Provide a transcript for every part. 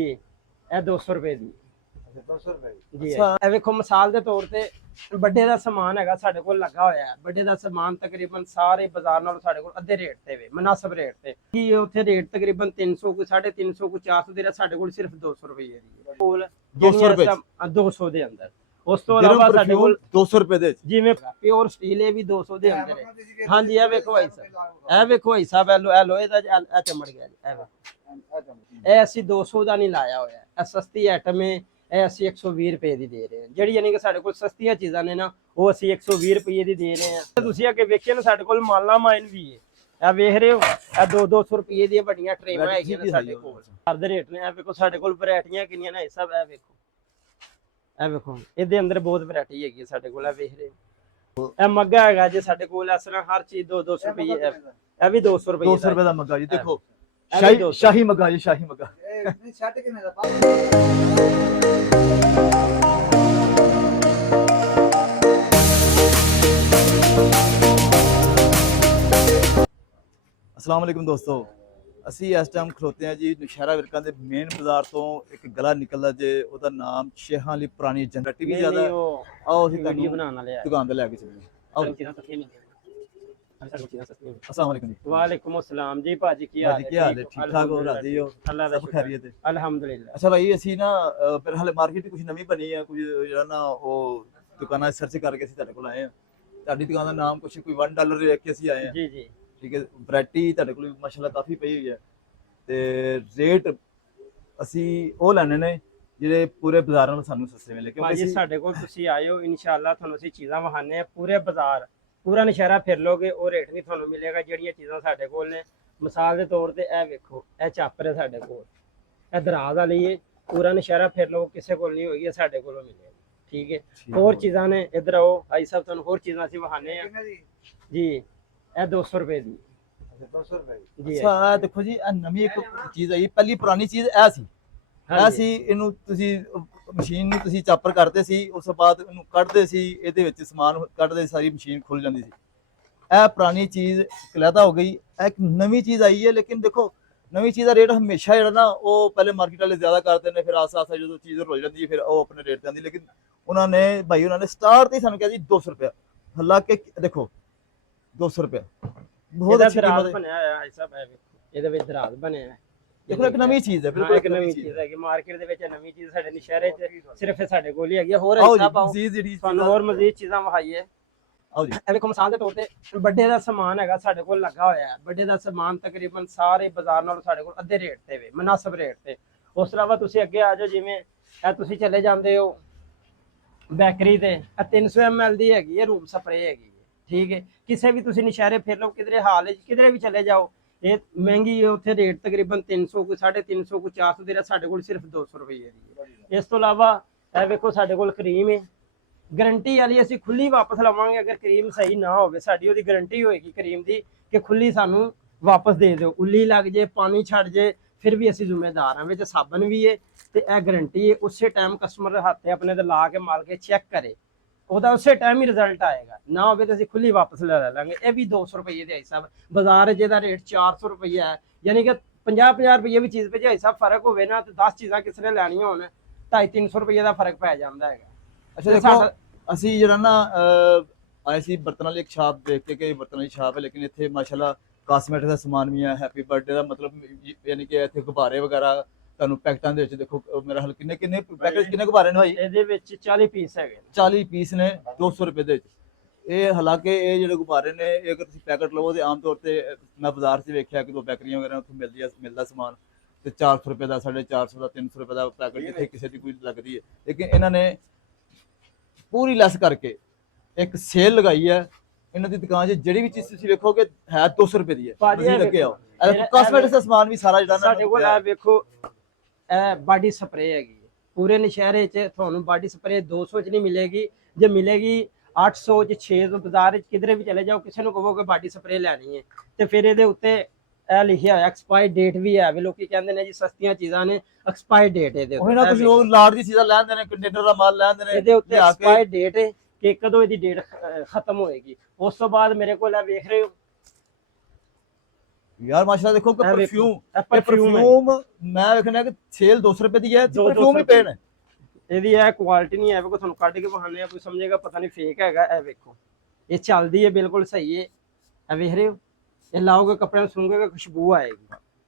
ਇਹ 200 ਰੁਪਏ ਦੀ। ਅੱਛਾ 200 ਰੁਪਏ ਜੀ ਇਹ ਵੇਖੋ ਮਿਸਾਲ ਦੇ ਤੌਰ ਤੇ ਵੱਡੇ ਦਾ ਸਮਾਨ ਹੈਗਾ ਸਾਡੇ ਕੋਲ ਲੱਗਾ ਹੋਇਆ ਹੈ। ਵੱਡੇ ਦਾ ਸਮਾਨ ਤਕਰੀਬਨ ਸਾਰੇ ਬਾਜ਼ਾਰ ਨਾਲੋਂ ਸਾਡੇ ਕੋਲ ਅੱਧੇ ਰੇਟ ਤੇ ਵੇ, ਮੁਨਾਸਬ ਰੇਟ ਤੇ। ਕੀ ਉੱਥੇ ਰੇਟ ਤਕਰੀਬਨ 300 ਕੋਈ 350 ਕੋਈ 400 ਦੇ, ਸਾਡੇ ਕੋਲ ਸਿਰਫ 200 ਰੁਪਏ ਦੀ ਕੋਲ 200 ਰੁਪਏ 200 ਦੇ ਅੰਦਰ। ਉਸ ਤੋਂ ਇਲਾਵਾ ਸਾਡੇ ਕੋਲ 200 ਰੁਪਏ ਦੇ ਜਿਵੇਂ ਪਿਓਰ ਸਟੀਲ ਇਹ ਵੀ 200 ਦੇ ਅੰਦਰ ਹੈ। ਹਾਂਜੀ ਇਹ ਵੇਖੋ ਭਾਈ ਸਾਹਿਬ, ਇਹ ਵੇਖੋ ਭਾਈ ਸਾਹਿਬ, ਇਹ ਲੋਹੇ ਦਾ ਇਹ ਚਮੜ ਗਿਆ ਜੀ। ਇਹ ਅਸੀਂ 200 ਦਾ ਨਹੀਂ ਲਾਇਆ ਹੋਇਆ, ਇਹ ਸਸਤੀ ਆਈਟਮ ਹੈ। ਇਹ ਅਸੀਂ 120 ਰੁਪਏ ਦੀ ਦੇ ਰਹੇ ਹਾਂ। ਜਿਹੜੀ ਯਾਨੀ ਕਿ ਸਾਡੇ ਕੋਲ ਸਸਤੀਆਂ ਚੀਜ਼ਾਂ ਨੇ ਨਾ, ਉਹ ਅਸੀਂ 120 ਰੁਪਏ ਦੀ ਦੇ ਰਹੇ ਹਾਂ। ਤੁਸੀਂ ਅੱਗੇ ਵੇਖਿਆ ਨਾ ਸਾਡੇ ਕੋਲ ਮਾਲਾ ਮਾਈਨ ਵੀ ਹੈ, ਇਹ ਵੇਖ ਰਹੇ ਹੋ, ਇਹ 200 ਰੁਪਏ ਦੀਆਂ ਵੱਡੀਆਂ ਟਰੇਮਾਂ ਹੈਗੀਆਂ ਨੇ ਸਾਡੇ ਕੋਲ। ਹਰ ਰੇਟ ਨੇ। ਇਹ ਵੇਖੋ ਸਾਡੇ ਕੋਲ ਵੈਰਾਈਟੀਆਂ ਕਿੰਨੀਆਂ ਨੇ ਸਭ। ਇਹ ਵੇਖੋ, ਇਹ ਵੇਖੋ, ਇਹਦੇ ਅੰਦਰ ਬਹੁਤ ਵੈਰਾਈਟੀ ਹੈਗੀ ਸਾਡੇ ਕੋਲ। ਇਹ ਵੇਖ ਰਹੇ ਹੋ, ਇਹ ਮੱਗਾ ਹੈਗਾ ਜੇ ਸਾਡੇ ਕੋਲ ਇਸ ਤਰ੍ਹਾਂ ਹਰ ਚੀਜ਼ 200 ਰੁਪਏ। ਇਹ ਵੀ 200 ਰੁਪਏ 200 ਰੁਪਏ ਦਾ ਮੱਗਾ ਜੀ। ਦੇਖੋ ਸ਼ਾਹੀ ਸ਼ਾਹੀ ਮੱਗਾ ਜੀ, ਸ਼ਾਹੀ ਮੱਗਾ। ਨਹੀਂ ਛੱਟ ਕਿਵੇਂ ਦਾ अस्सलाम वालेकुम दोस्तों, ਅਸੀਂ ਇਸ ਟਾਈਮ ਖਲੋਤੇ ਆ ਜੀ ਨੌਸ਼ਹਿਰਾ ਵਿਰਕਾਂ ਦੇ ਮੇਨ ਬਾਜ਼ਾਰ ਤੋਂ। ਇੱਕ ਗਲਾ ਨਿਕਲਦਾ ਜੇ, ਉਹਦਾ ਨਾਮ ਸ਼ੇਖਾਂ ਵਾਲੀ ਪੁਰਾਣੀ ਜੰਗਟੀ ਵੀ ਜ਼ਿਆਦਾ। ਆਓ ਅਸੀਂ ਵੀਡੀਓ ਬਣਾਉਣ ਵਾਲੇ ਆ, ਦੁਕਾਨ ਤੇ ਲੈ ਕੇ ਚੱਲਦੇ ਆਓ। अस्सलाम वालेकुम जी। वालेकुम अस्सलाम जी। भाजी की हाल है? ਕੀ ਹਾਲ ਹੈ? ਠੀਕ ਠਾਕ ਹੋ? ਰਾਜ਼ੀ ਹੋ? अल्लाह दा ਸਭ शुक्र ਖੈਰੀਅਤ ਹੈ? अल्हम्दुलिल्लाह। ਅੱਛਾ ਭਾਈ, ਅਸੀਂ ਨਾ ਫਿਰ ਹਾਲੇ ਮਾਰਕੀਟ ਕੁਝ ਨਵੀਂ ਬਣੀ ਆ, ਕੁਝ ਜਿਹੜਾ ਨਾ ਉਹ ਦੁਕਾਨਾਂ ਸਰਚ ਕਰਕੇ ਅਸੀਂ ਤੁਹਾਡੇ ਕੋਲ ਆਏ ਆ। ਤੁਹਾਡੀ ਦੁਕਾਨ ਦਾ ਨਾਮ ਕੁਝ ਕੋਈ $1 ਵੇਖ ਕੇ ਅਸੀਂ ਆਏ ਆ। जी जी ਠੀਕ ਹੈ, ਵੈਰਾਈਟੀ ਤੁਹਾਡੇ ਕੋਲ ਮਾਸ਼ਾਅੱਲਾ ਕਾਫੀ ਪਈ ਹੋਈ ਹੈ ਤੇ ਰੇਟ ਅਸੀਂ ਉਹ ਲੈਣੇ ਨੇ ਜਿਹੜੇ ਪੂਰੇ ਬਾਜ਼ਾਰਾਂ ਨੂੰ ਸਾਨੂੰ ਸਸਤੇ ਮਿਲੇ। ਕਿਉਂਕਿ ਭਾਜੀ ਸਾਡੇ ਕੋਲ ਤੁਸੀਂ ਆਏ ਹੋ, ਇਨਸ਼ਾਅੱਲਾ ਤੁਹਾਨੂੰ ਅਸੀਂ ਚੀਜ਼ਾਂ ਵਹਾਨੇ ਆ। ਪੂਰੇ ਬਾਜ਼ਾਰ ਪੂਰਾ ਨਸ਼ਹਿਰਾ ਫਿਰ ਲੋਗੇ, ਉਹ ਰੇਟ ਨਹੀਂ ਤੁਹਾਨੂੰ ਮਿਲੇਗਾ ਜਿਹੜੀਆਂ ਚੀਜ਼ਾਂ ਸਾਡੇ ਕੋਲ ਨੇ। ਮਿਸਾਲ ਦੇ ਤੌਰ ਤੇ ਇਹ ਵੇਖੋ, ਇਹ ਚਾਪਰ ਹੈ ਸਾਡੇ ਕੋਲ, ਇਹ ਦਰਾਜ਼ ਵਾਲੀ ਹੈ। ਪੂਰਾ ਨਸ਼ਹਿਰਾ ਫਿਰ ਲੋ, ਕਿਸੇ ਕੋਲ ਨਹੀਂ ਹੋਏਗੀ, ਸਾਡੇ ਕੋਲੋਂ ਮਿਲੇਗੀ। ਠੀਕ ਹੈ, ਹੋਰ ਚੀਜ਼ਾਂ ਨੇ, ਇੱਧਰ ਆਓ ਆਈ ਸਾਹਿਬ, ਤੁਹਾਨੂੰ ਹੋਰ ਚੀਜ਼ਾਂ ਅਸੀਂ ਵਹਾਨੇ ਆ ਜੀ। ਇਹ 200 ਰੁਪਏ ਦੀ। 200 ਰੁਪਏ ਜੀ ਅੱਛਾ ਦੇਖੋ ਜੀ, ਇਹ ਨਵੀਂ ਇੱਕ ਚੀਜ਼ ਆਈ। ਪਹਿਲੀ ਪੁਰਾਣੀ ਚੀਜ਼ ਇਹ ਸੀ, ਇਹ ਸੀ ਇਹਨੂੰ ਤੁਸੀਂ ਮਸ਼ੀਨ ਨੂੰ ਤੁਸੀਂ ਚਾਪਰ ਕਰਦੇ ਸੀ, ਉਸ ਤੋਂ ਬਾਅਦ ਇਹਨੂੰ ਕੱਢਦੇ ਸੀ, ਇਹਦੇ ਵਿੱਚ ਸਮਾਨ ਕੱਢਦੇ, ਸਾਰੀ ਮਸ਼ੀਨ ਖੁੱਲ ਜਾਂਦੀ ਸੀ। ਇਹ ਪੁਰਾਣੀ ਚੀਜ਼ ਕਲੈਦਾ ਹੋ ਗਈ। ਇਹ ਇੱਕ ਨਵੀਂ ਚੀਜ਼ ਆਈ ਹੈ, ਲੇਕਿਨ ਦੇਖੋ ਨਵੀਂ ਚੀਜ਼ ਦਾ ਰੇਟ ਹਮੇਸ਼ਾ ਜਿਹੜਾ ਨਾ ਉਹ ਪਹਿਲੇ ਮਾਰਕੀਟ ਵਾਲੇ ਜ਼ਿਆਦਾ ਕਰਦੇ ਨੇ, ਫਿਰ ਆਸਾ ਆਸਾ ਜਦੋਂ ਚੀਜ਼ ਰੁੱਲ ਜਾਂਦੀ ਹੈ ਫਿਰ ਉਹ ਆਪਣੇ ਰੇਟ ਤੇ ਆਉਂਦੀ। ਲੇਕਿਨ ਉਹਨਾਂ ਨੇ ਭਾਈ ਉਹਨਾਂ ਨੇ ਸਟਾਰਟ ਤੇ ਸਾਨੂੰ ਕਿਹਾ ਜੀ 200 ਰੁਪਏ। ਹਾਲਾਂਕਿ ਦੇਖੋ 200 ਰੁਪਏ ਬਹੁਤ ਅੱਛੀ ਕੀਮਤ ਹੈ। ਬਣਿਆ ਹੋਇਆ ਹੈ ਸਭ। ਇਹ ਵੇਖੋ, ਇਹਦੇ ਵਿੱਚ ਦਰਾਜ਼ ਬਣਿਆ ਹੈ। ਦੇਖੋ ਇੱਕ ਨਵੀਂ ਚੀਜ਼ ਹੈ, ਬਿਲਕੁਲ ਇੱਕ ਨਵੀਂ ਚੀਜ਼ ਹੈ ਕਿ ਮਾਰਕੀਟ ਦੇ ਵਿੱਚ ਨਵੀਂ ਚੀਜ਼ ਸਾਡੇ ਨਸ਼ਹਿਰੇ 'ਚ ਸਿਰਫ ਸਾਡੇ ਕੋਲ ਹੀ ਹੈਗੀ ਹੈ। ਹੋਰ ਆਓ ਜੀ, ਹਿਸਾਬ ਆਓ, ਮਜ਼ੀਦ ਜਿਹੜੀ ਤੁਹਾਨੂੰ ਹੋਰ ਮਜ਼ੀਦ ਚੀਜ਼ਾਂ ਵਿਖਾਈਏ। ਆਓ ਜੀ। ਇਹ ਵੇਖੋ ਮਿਸਾਲ ਦੇ ਤੌਰ ਤੇ ਵੱਡੇ ਦਾ ਸਮਾਨ ਹੈਗਾ ਸਾਡੇ ਕੋਲ ਲੱਗਾ ਹੋਇਆ ਹੈ। ਵੱਡੇ ਦਾ ਸਮਾਨ ਤਕਰੀਬਨ ਸਾਰੇ ਬਾਜ਼ਾਰ ਨਾਲੋਂ ਸਾਡੇ ਕੋਲ ਅੱਧੇ ਰੇਟ ਤੇ ਵੇ, ਮੁਨਾਸਬ ਰੇਟ ਤੇ। ਉਸ ਤੋਂ ਇਲਾਵਾ ਤੁਸੀਂ ਅੱਗੇ ਆ ਜਾਓ, ਜਿਵੇਂ ਇਹ ਤੁਸੀਂ ਚਲੇ ਜਾਂਦੇ ਹੋ ਬੇਕਰੀ ਤੇ, ਇਹ 300 ml ਦੀ ਹੈਗੀ ਹੈ, ਰੂਮ ਸਪਰੇ ਹੈਗੀ ਹੈ। ਠੀਕ ਹੈ, ਕਿਸੇ ਵੀ ਤੁਸੀਂ ਨਸ਼ਹਿਰੇ ਫਿਰ ਲਓ, ਕਿਧਰੇ ਹਾਲ ਕਿਧਰੇ ਵੀ ਚਲੇ ਜਾਓ, ਇਹ ਮਹਿੰਗੀ ਹੈ। ਉੱਥੇ ਰੇਟ ਤਕਰੀਬਨ 300 ਕੋਈ 350 ਕੋਈ 400 ਦੇ, ਸਾਡੇ ਕੋਲ ਸਿਰਫ 200 ਰੁਪਏ ਦੀ ਹੈ। ਇਸ ਤੋਂ ਇਲਾਵਾ ਇਹ ਵੇਖੋ ਸਾਡੇ ਕੋਲ ਕਰੀਮ ਹੈ, ਗਰੰਟੀ ਵਾਲੀ। ਅਸੀਂ ਖੁੱਲੀ ਵਾਪਸ ਲਵਾਂਗੇ, ਅਗਰ ਕਰੀਮ ਸਹੀ ਨਾ ਹੋਵੇ ਸਾਡੀ ਉਹਦੀ ਗਰੰਟੀ ਹੋਏਗੀ ਕਰੀਮ ਦੀ ਕਿ ਖੁੱਲੀ ਸਾਨੂੰ ਵਾਪਸ ਦੇ ਦਿਓ। ਉੱਲੀ ਲੱਗ ਜੇ, ਪਾਣੀ ਛੱਡ ਜੇ, ਫਿਰ ਵੀ ਅਸੀਂ ਜ਼ਿੰਮੇਦਾਰ ਹਾਂ। ਵਿੱਚ ਸਾਬਣ ਵੀ ਹੈ ਤੇ ਇਹ ਗਰੰਟੀ ਹੈ। ਉਸੇ ਟਾਈਮ ਕਸਟਮਰ ਦੇ ਹੱਥੇ ਆਪਣੇ ਤੇ ਲਾ ਕੇ ਮਾਰ ਕੇ ਚੈੱਕ ਕਰੇ, ਉਹਦਾ ਉਸੇ ਟਾਈਮ ਹੀ ਰਿਜ਼ਲਟ ਆਏਗਾ। ਨਾ ਹੋਵੇ ਤਾਂ ਅਸੀਂ ਖੁੱਲੀ ਵਾਪਸ ਲੈ ਲਾਂਗੇ। ਇਹ ਵੀ 200 ਰੁਪਏ ਦੇ ਹਿਸਾਬ। ਬਾਜ਼ਾਰ ਜਿਹਦਾ ਰੇਟ 400 ਰੁਪਏ ਹੈ, ਯਾਨੀ ਕਿ 50 ਰੁਪਏ ਵੀ ਚੀਜ਼ ਭਜਾਈ ਸਾਹਿਬ ਫਰਕ ਹੋਵੇ ਨਾ, ਤੇ 10 ਚੀਜ਼ਾਂ ਕਿਸੇ ਨੇ ਲੈਣੀਆਂ ਹੋਣ 250-300 ਰੁਪਏ ਦਾ ਫਰਕ ਪੈ ਜਾਂਦਾ ਹੈਗਾ। ਅੱਛਾ ਦੇਖੋ, ਅਸੀਂ ਜਿਹੜਾ ਨਾ ਆਏ ਸੀ ਬਰਤਨਾਂ ਵਾਲੀ ਇੱਕ ਸ਼ਾਪ ਦੇਖ ਕੇ ਕਿ ਬਰਤਨਾਂ ਦੀ ਸ਼ਾਪ ਹੈ, ਲੇਕਿਨ ਇੱਥੇ ਮਾਸ਼ਾਅੱਲਾ ਕਾਸਮੈਟਿਕ ਦਾ ਸਮਾਨ ਵੀ ਹੈ। ਹੈਪੀ ਬਰਥਡੇ ਦਾ ਮਤਲਬ ਯਾਨੀ ਕਿ ਇੱਥੇ ਗੁਬਾਰੇ ਵਗੈਰਾ ਤੁਹਾਨੂੰ ਪੈਕਟਾਂ ਦੇ ਵਿੱਚ ਦੇਖੋ। ਮੇਰਾ ਹਾਲ ਕਿੰਨੇ ਪੈਕੇਜ ਕਿੰਨੇ ਗੁਬਾਰੇ ਨੇ ਭਾਈ? ਇਹਦੇ ਵਿੱਚ 40 ਪੀਸ ਹੈਗੇ। 40 ਪੀਸ ਨੇ 200 ਰੁਪਏ ਦੇ ਵਿੱਚ। ਇਹ ਹਾਲਾਂਕਿ ਇਹ ਜਿਹੜੇ ਗੁਬਾਰੇ ਨੇ, ਇਹ ਅਗਰ ਤੁਸੀਂ ਪੈਕਟ ਲਵੋ ਤੇ ਆਮ ਤੌਰ ਤੇ ਮੈਂ ਬਾਜ਼ਾਰ 'ਚ ਵੇਖਿਆ ਕਿ ਦੋ ਬੈਕਰੀਆਂ ਵਗੈਰਾ ਉੱਥੇ ਮਿਲਦਾ ਸਮਾਨ ਤੇ 400 ਰੁਪਏ ਦਾ, 450 ਦਾ, 300 ਰੁਪਏ ਦਾ ਪੈਕਟ ਜਿੱਥੇ ਕਿਸੇ ਦੀ ਕੋਈ ਲੱਗਦੀ ਹੈ। ਲੇਕਿਨ ਇਹਨਾਂ ਨੇ ਪੂਰੀ ਲੈਸ ਕਰਕੇ ਇੱਕ ਸੇਲ ਲਗਾਈ ਹੈ। ਇਹਨਾਂ ਦੀ ਦੁਕਾਨ 'ਚ ਜਿਹੜੀ ਵੀ ਚੀਜ਼ ਤੁਸੀਂ ਵੇਖੋਗੇ ਹੈ 200 ਰੁਪਏ ਦੀ ਹੈ। ਤੁਸੀਂ ਲੱਗੇ ਆਓ, ਕਾਸਮੈਟਿਕ ਦਾ ਸਮਾਨ ਵੀ ਸਾਰਾ ਜਿਹੜਾ ਸਾਡੇ ਕੋਲ ਆ ਵੇਖੋ, ਇਹ ਬਾਡੀ ਸਪਰੇ ਹੈਗੀ ਹੈ। ਪੂਰੇ ਨਸ਼ਹਿਰੇ 'ਚ ਤੁਹਾਨੂੰ ਬਾਡੀ ਸਪਰੇ 200 'ਚ ਨਹੀਂ ਮਿਲੇਗੀ। ਜੇ ਮਿਲੇਗੀ 800 'ਚ, 600 ਬਾਜ਼ਾਰ 'ਚ ਕਿਧਰੇ ਵੀ ਚਲੇ ਜਾਓ, ਕਿਸੇ ਨੂੰ ਕਹੋਗੇ ਬਾਡੀ ਸਪਰੇ ਲੈਣੀ ਹੈ ਤੇ ਫਿਰ ਇਹਦੇ ਉੱਤੇ ਇਹ ਲਿਖਿਆ ਹੋਇਆ ਐਕਸਪਾਇਰ ਡੇਟ ਵੀ ਹੈ। ਵੀ ਲੋਕੀ ਕਹਿੰਦੇ ਨੇ ਜੀ ਸਸਤੀਆਂ ਚੀਜ਼ਾਂ ਨੇ, ਐਕਸਪਾਇਰ ਡੇਟ ਇਹਦੇ ਉਹ ਨਾ ਕੁਝ ਲੋਕ ਲਾੜ ਦੀ ਚੀਜ਼ਾਂ ਲੈਂਦੇ ਨੇ, ਕੰਟੇਨਰ ਦਾ ਮਾਲ ਲੈਂਦੇ ਨੇ, ਇਹਦੇ ਉੱਤੇ ਐਕਸਪਾਇਰ ਡੇਟ ਹੈ ਕਿ ਕਦੋਂ ਇਹਦੀ ਡੇਟ ਖਤਮ ਹੋਏਗੀ। ਉਸ ਤੋਂ ਬਾਅਦ ਮੇਰੇ ਕੋਲ ਇਹ ਵੇਖ ਰਹੇ ਹੋ, ਯਾਰ ਮਾਸ਼ਾਅੱਲਾ ਦੇਖੋ ਕਿ ਇਹ ਵੇਖੋ, ਪਰਫਿਊਮ ਇਹ perfume ਹੈ। ਪਰਫਿਊਮ ਮੈਂ ਵੇਖਣਾ ਕਿ ਸੇਲ 200 ਰੁਪਏ ਦੀ ਹੈ ਦੋ ਪਰਫਿਊਮ ਹੀ ਰੁਪਏ ਪੇਨ ਹੈ। ਇਹਦੀ ਇਹ ਕੁਆਲਿਟੀ ਨਹੀਂ ਹੈ, ਵੇਖੋ ਤੁਹਾਨੂੰ ਕੱਢ ਕੇ ਵਿਖਾਣੇ ਆ, ਕੋਈ ਸਮਝੇਗਾ ਪਤਾ ਨਹੀਂ ਫੇਕ ਹੈਗਾ। ਇਹ ਵੇਖੋ ਇਹ ਚੱਲਦੀ ਹੈ ਬਿਲਕੁਲ ਸਹੀ ਹੈ, ਇਹ ਵੇਖ ਰਹੇ ਹੋ, ਇਹ ਲਾਓਗੇ ਕੱਪੜਿਆਂ ਨੂੰ ਸੁੰਘੋਗੇ ਖੁਸ਼ਬੂ ਆਏਗੀ।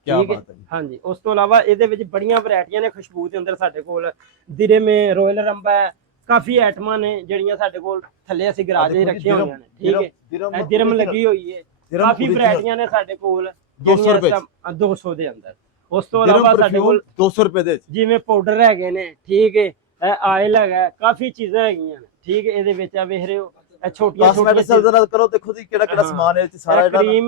ਕਿਆ ਠੀਕ ਹੈ ਬਾਤ ਹੈ ਜੀ। ਹਾਂਜੀ। ਉਸ ਤੋਂ ਇਲਾਵਾ ਇਹਦੇ ਵਿੱਚ ਬੜੀਆਂ ਵੈਰਾਈਟੀਆਂ ਨੇ ਖੁਸ਼ਬੂ ਦੇ ਅੰਦਰ ਸਾਡੇ ਕੋਲ, ਦਿਰੇ ਮੇ ਰੋਇਲ ਰੰਬਾ ਹੈ, ਕਾਫੀ ਆਈਟਮਾਂ ਨੇ ਜਿਹੜੀਆਂ ਸਾਡੇ ਕੋਲ ਥੱਲੇ ਅਸੀਂ ਗਰਾਜ ਵਿੱਚ ਰੱਖੀਆਂ ਹੋਈਆਂ ਨੇ। ਠੀਕ ਹੈ, ਇਹ ਦਿਰਮ ਲੱਗੀ ਹੋਈ ਹੈ, ਕਾਫੀ ਵੈਰਾਈਟੀਆਂ ਨੇ ਸਾਡੇ ਕੋਲ 200 ਰੁਪਏ 200 ਦੇ ਅੰਦਰ। ਉਸ ਤੋਂ ਇਲਾਵਾ ਸਾਡੇ ਕੋਲ 200 ਰੁਪਏ ਦੇ ਜਿਵੇਂ ਪਾਊਡਰ ਹੈਗੇ ਨੇ, ਠੀਕ ਹੈ, ਇਹ ਆਇਲ ਹੈਗਾ, ਕਾਫੀ ਚੀਜ਼ਾਂ ਹੈਗੀਆਂ ਨੇ। ਠੀਕ ਹੈ, ਇਹਦੇ ਵਿੱਚ ਆ ਵੇਖ ਰਹੇ ਹੋ, ਇਹ ਛੋਟੀਆਂ ਕਾਸਮੈਟਿਕ ਜ਼ਰਾ ਕਰੋ, ਦੇਖੋ ਜੀ ਕਿਹੜਾ ਕਿਹੜਾ ਸਮਾਨ ਹੈ ਸਾਰਾ ਕਰੀਮ